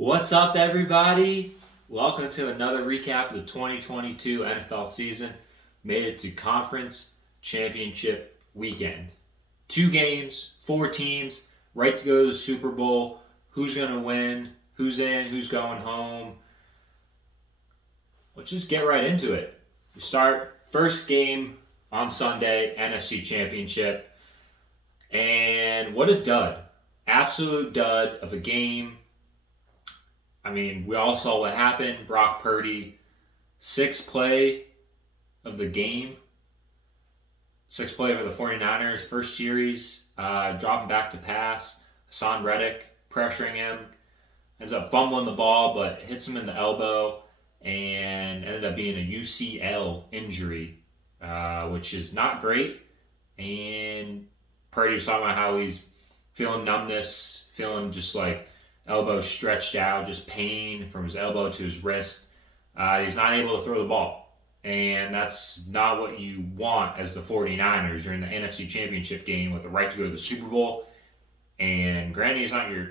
What's up, everybody? Welcome to another recap of the 2022 NFL season. Made it to conference championship weekend. Two games, four teams, right to go to the Super Bowl. Who's going to win? Who's in? Who's going home? Let's just get right into it. We start first game on Sunday, NFC Championship. And what a dud. Absolute dud of a game. I mean, we all saw what happened. Brock Purdy, sixth play of the game, sixth play for the 49ers, first series, dropping back to pass. Hassan Reddick pressuring him, ends up fumbling the ball, but hits him in the elbow and ended up being a UCL injury, which is not great. And Purdy was talking about how he's feeling numbness, feeling just like elbow stretched out, just pain from his elbow to his wrist. He's not able to throw the ball. And that's not what you want as the 49ers. You're in the NFC Championship game with the right to go to the Super Bowl. And granted, he's not your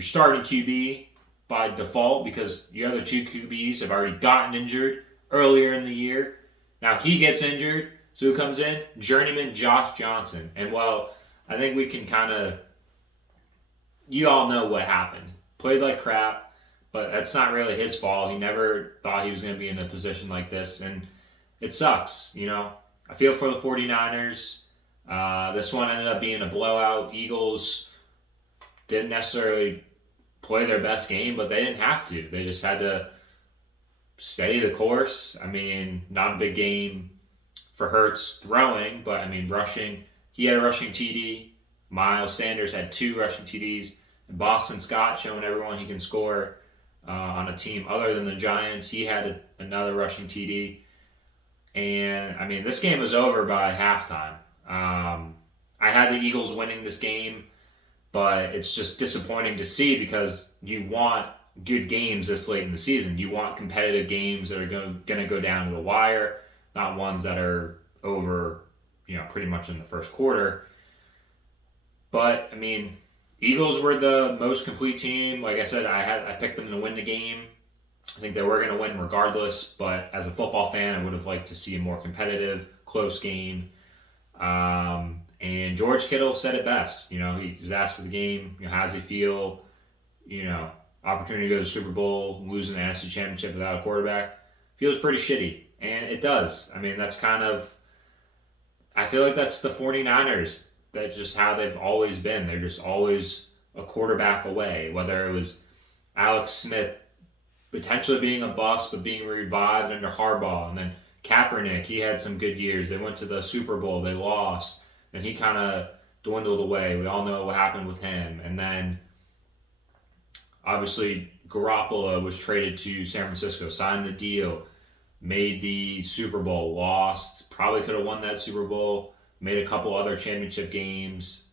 starting QB by default because the other two QBs have already gotten injured earlier in the year. Now he gets injured, so who comes in? Journeyman Josh Johnson. And while I think we can kind of, you all know what happened. Played like crap, but that's not really his fault. He never thought he was going to be in a position like this, and it sucks, you know. I feel for the 49ers. This one ended up being a blowout. Eagles didn't necessarily play their best game, but they didn't have to. They just had to steady the course. I mean, not a big game for Hurts throwing, but I mean, rushing. He had a rushing TD. Miles Sanders had two rushing TDs. And Boston Scott showing everyone he can score on a team other than the Giants. He had another rushing TD. And, I mean, this game was over by halftime. I had the Eagles winning this game, but it's just disappointing to see because you want good games this late in the season. You want competitive games that are going to go down to the wire, not ones that are over, pretty much in the first quarter. But I mean, Eagles were the most complete team. Like I said, I picked them to win the game. I think they were going to win regardless. But as a football fan, I would have liked to see a more competitive, close game. And George Kittle said it best. He was asked at the game, how does he feel? Opportunity to go to the Super Bowl, losing the NFC Championship without a quarterback. Feels pretty shitty. And it does. I mean, that's kind of, I feel like that's the 49ers. That's just how they've always been. They're just always a quarterback away. Whether it was Alex Smith potentially being a bust but being revived under Harbaugh, and then Kaepernick, he had some good years. They went to the Super Bowl, they lost, and he kind of dwindled away. We all know what happened with him. And then obviously Garoppolo was traded to San Francisco, signed the deal, made the Super Bowl, lost, probably could have won that Super Bowl, made a couple other championship games.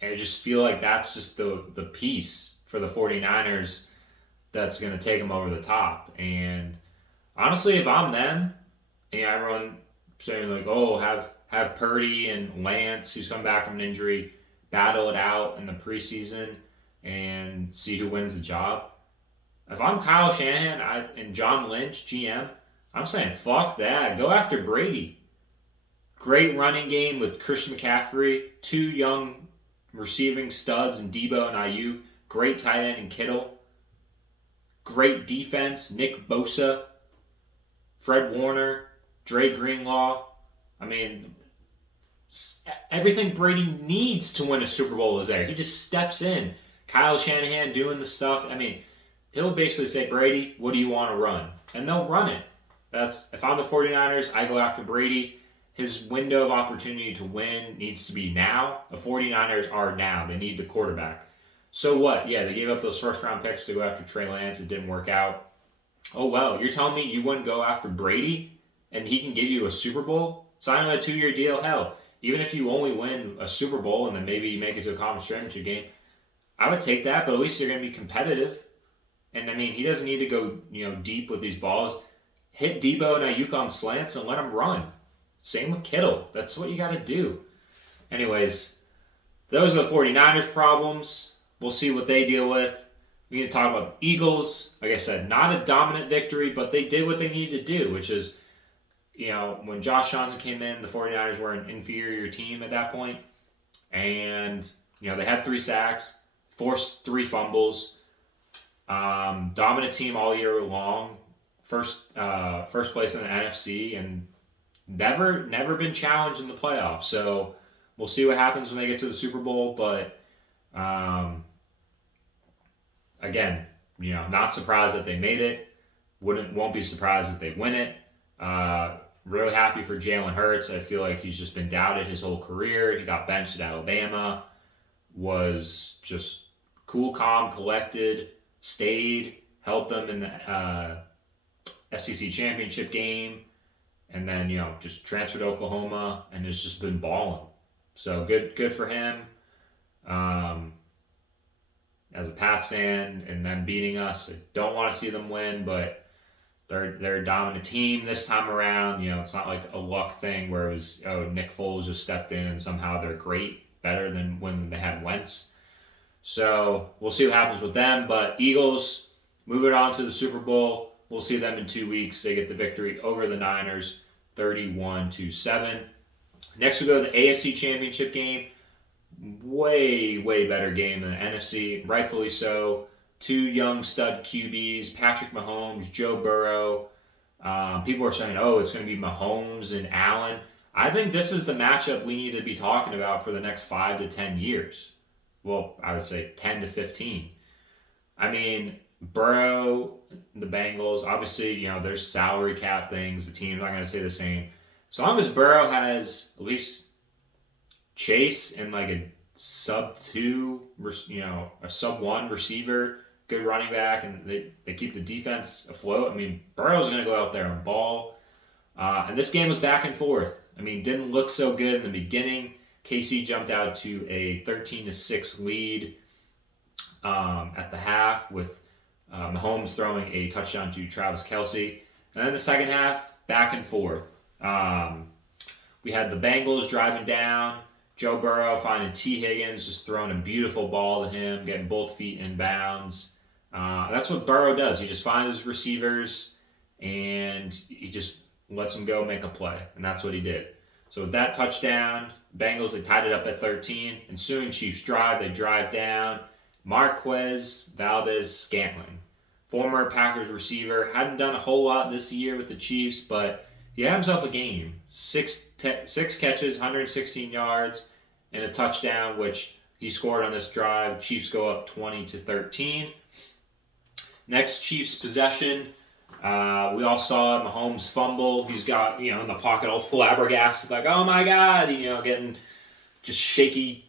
And I just feel like that's just the piece for the 49ers that's going to take them over the top. And honestly, if I'm them, and everyone saying like, oh, have Purdy and Lance, who's come back from an injury, battle it out in the preseason and see who wins the job. If I'm Kyle Shanahan and John Lynch, GM, I'm saying fuck that. Go after Brady. Great running game with Christian McCaffrey, two young receiving studs in Debo and Ayuk. Great tight end in Kittle. Great defense, Nick Bosa, Fred Warner, Dre Greenlaw. I mean, everything Brady needs to win a Super Bowl is there. He just steps in. Kyle Shanahan doing the stuff. I mean, he'll basically say, Brady, what do you want to run? And they'll run it. If I'm the 49ers, I go after Brady. His window of opportunity to win needs to be now. The 49ers are now. They need the quarterback. So what? Yeah, they gave up those first round picks to go after Trey Lance. It didn't work out. Oh, well, you're telling me you wouldn't go after Brady and he can give you a Super Bowl? Sign him a 2-year deal? Hell, even if you only win a Super Bowl and then maybe you make it to a conference championship game, I would take that, but at least you're going to be competitive. And I mean, he doesn't need to go, deep with these balls. Hit Debo and Ayuk on slants and let him run. Same with Kittle. That's what you got to do. Anyways, those are the 49ers' problems. We'll see what they deal with. We need to talk about the Eagles. Like I said, not a dominant victory, but they did what they needed to do, which is, when Josh Johnson came in, the 49ers were an inferior team at that point. And, they had 3 sacks, forced 3 fumbles. Dominant team all year long. First place in the NFC, and never been challenged in the playoffs. So we'll see what happens when they get to the Super Bowl. But again, not surprised that they made it. Won't be surprised if they win it. Really happy for Jalen Hurts. I feel like he's just been doubted his whole career. He got benched at Alabama. Was just cool, calm, collected. Stayed, helped them in the SEC championship game, and then just transferred to Oklahoma and has just been balling. So good for him. As a Pats fan, and them beating us, I don't want to see them win, but they're a dominant team this time around. It's not like a luck thing where it was Nick Foles just stepped in and somehow they're great, better than when they had Wentz. So we'll see what happens with them. But Eagles moving on to the Super Bowl. We'll see them in 2 weeks. They get the victory over the Niners, 31-7. Next we go to the AFC Championship game. Way better game than the NFC, rightfully so. 2 young stud QBs, Patrick Mahomes, Joe Burrow. People are saying, it's going to be Mahomes and Allen. I think this is the matchup we need to be talking about for the next 5 to 10 years. Well, I would say 10 to 15. I mean, Burrow, the Bengals, obviously, there's salary cap things. The team's not going to stay the same. As long as Burrow has at least Chase and like a sub-2, a sub-1 receiver, good running back, and they keep the defense afloat. I mean, Burrow's going to go out there and ball. And this game was back and forth. I mean, didn't look so good in the beginning. KC jumped out to a 13-6 lead at the half with Mahomes throwing a touchdown to Travis Kelce. And then the second half, back and forth. We had the Bengals driving down. Joe Burrow finding T. Higgins, just throwing a beautiful ball to him, getting both feet in bounds. That's what Burrow does. He just finds his receivers, and he just lets them go make a play. And that's what he did. So with that touchdown, Bengals, they tied it up at 13. Ensuing Chiefs drive, they drive down. Marquez Valdes-Scantling, former Packers receiver, hadn't done a whole lot this year with the Chiefs, but he had himself a game. Six catches, 116 yards, and a touchdown, which he scored on this drive. Chiefs go up 20-13. Next Chiefs possession, we all saw Mahomes fumble. He's got, in the pocket all flabbergasted, like, oh my God, getting just shaky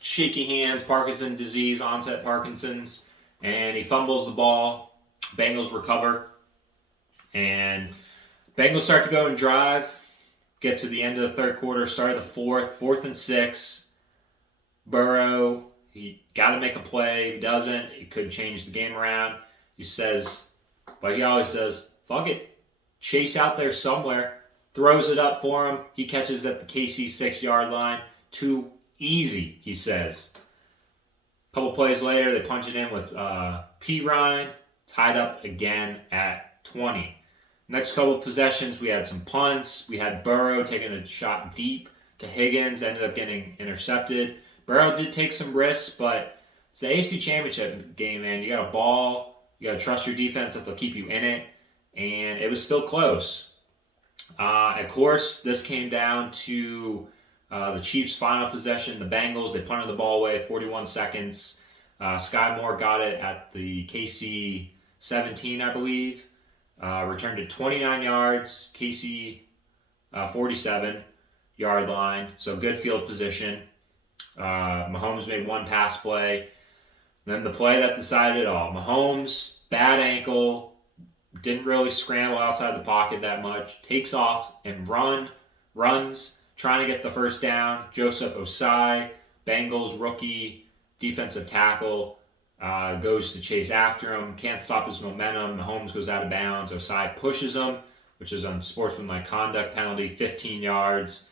hands, Parkinson's disease, onset Parkinson's, and he fumbles the ball. Bengals recover, and Bengals start to go and drive, get to the end of the third quarter, start of the fourth and 6. Burrow, he got to make a play. If he doesn't, it could change the game around. He says, like he always says, fuck it. Chase out there somewhere, throws it up for him. He catches at the KC 6-yard line. Too easy, he says. A couple plays later, they punch it in with P. Ryan, tied up again at 20. Next couple of possessions, we had some punts. We had Burrow taking a shot deep to Higgins, ended up getting intercepted. Burrow did take some risks, but it's the AFC Championship game, man. You got a ball. You got to trust your defense that they'll keep you in it. And it was still close. Of course, this came down to the Chiefs' final possession. The Bengals, they punted the ball away 41 seconds. Sky Moore got it at the KC 17, I believe. Returned to 29 yards, KC 47-yard line. So good field position. Mahomes made one pass play. Then the play that decided it all. Mahomes, bad ankle, didn't really scramble outside the pocket that much. Takes off and runs, trying to get the first down. Joseph Osai, Bengals rookie defensive tackle, goes to chase after him. Can't stop his momentum. Mahomes goes out of bounds. Osai pushes him, which is unsportsmanlike conduct penalty, 15 yards,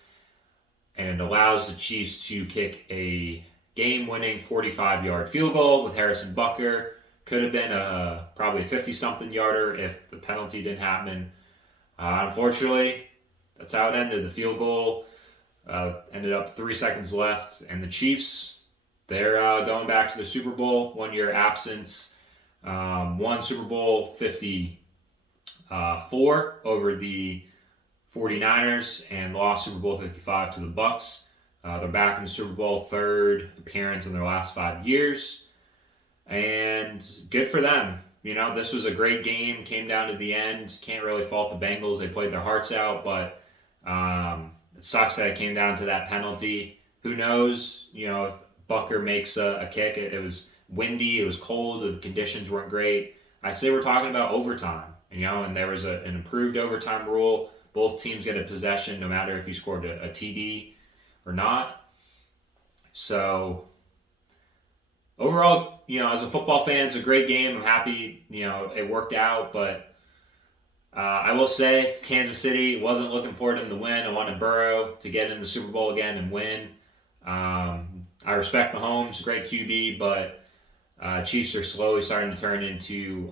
and allows the Chiefs to kick a game-winning 45-yard field goal with Harrison Butker Could have been probably a 50-something yarder if the penalty didn't happen. Unfortunately, that's how it ended. The field goal ended up 3 seconds left, and the Chiefs, they're going back to the Super Bowl. 1 year absence. Won Super Bowl 54 over the 49ers and lost Super Bowl 55 to the Bucs. They're back in the Super Bowl, third appearance in their last 5 years. And good for them. You know, this was a great game. Came down to the end. Can't really fault the Bengals. They played their hearts out, but it sucks that it came down to that penalty. Who knows? You know, if Bucker makes a kick, it was windy, it was cold, the conditions weren't great. I say we're talking about overtime, you know, and there was an improved overtime rule. Both teams get a possession no matter if you scored a TD or not. So overall, you know, as a football fan, it's a great game. I'm happy, you know, it worked out, but I will say Kansas City wasn't looking for them to win. I wanted Burrow to get in the Super Bowl again and win. I respect Mahomes, great QB, but Chiefs are slowly starting to turn into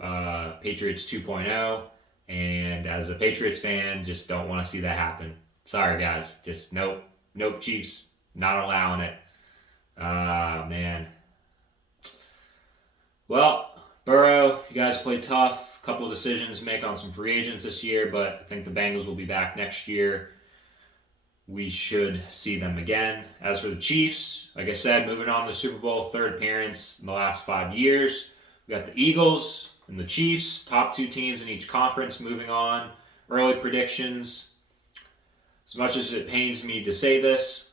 Patriots 2.0. And as a Patriots fan, just don't want to see that happen. Sorry, guys. Just nope. Nope, Chiefs. Not allowing it. Man. Well, Burrow, you guys played tough. A couple of decisions to make on some free agents this year, but I think the Bengals will be back next year. We should see them again. As for the Chiefs, like I said, moving on to the Super Bowl, third appearance in the last 5 years. We got the Eagles and the Chiefs, top 2 teams in each conference moving on. Early predictions. As much as it pains me to say this,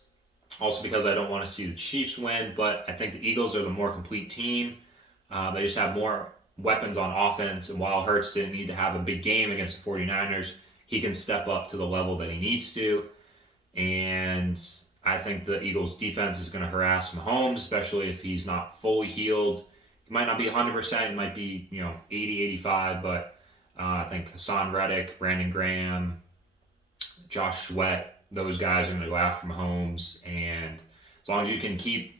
also because I don't want to see the Chiefs win, but I think the Eagles are the more complete team. They just have more weapons on offense, and while Hurts didn't need to have a big game against the 49ers, he can step up to the level that he needs to. And I think the Eagles' defense is going to harass Mahomes, especially if he's not fully healed. He might not be 100%, he might be, 80, 85, but I think Hassan Reddick, Brandon Graham, Josh Sweat, those guys are going to go after Mahomes. And as long as you can keep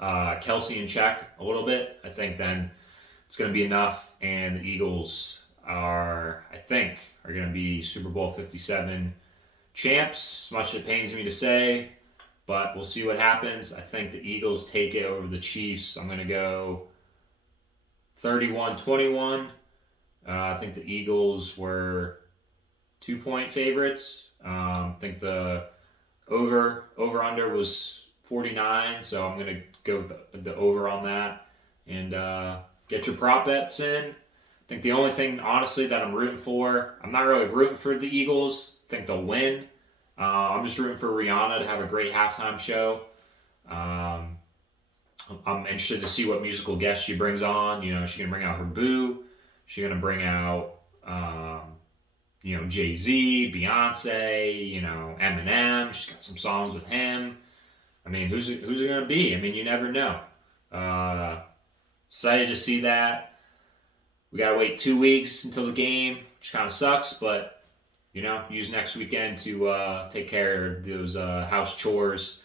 Kelsey in check a little bit, I think then it's going to be enough. And the Eagles are going to be Super Bowl 57 champs, as much as it pains me to say, but we'll see what happens. I think the Eagles take it over the Chiefs. I'm going to go 31-21. I think the Eagles were 2-point favorites. I think the over-under was 49, so I'm going to go with the over on that. And get your prop bets in. I think the only thing, honestly, that I'm rooting for, I'm not really rooting for the Eagles. I think they'll win. I'm just rooting for Rihanna to have a great halftime show. I'm interested to see what musical guests she brings on. You know, is she going to bring out her boo? Is she going to bring out, Jay-Z, Beyonce, Eminem? She's got some songs with him. I mean, who's it going to be? I mean, you never know. Excited to see that. We got to wait 2 weeks until the game, which kind of sucks, but use next weekend to take care of those house chores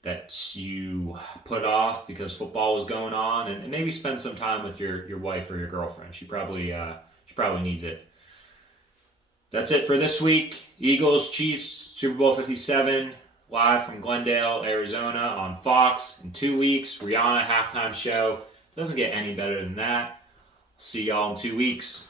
that you put off because football was going on, and maybe spend some time with your wife or your girlfriend. She probably needs it. That's it for this week. Eagles, Chiefs, Super Bowl 57, live from Glendale, Arizona on Fox in 2 weeks. Rihanna halftime show. Doesn't get any better than that. See y'all in 2 weeks.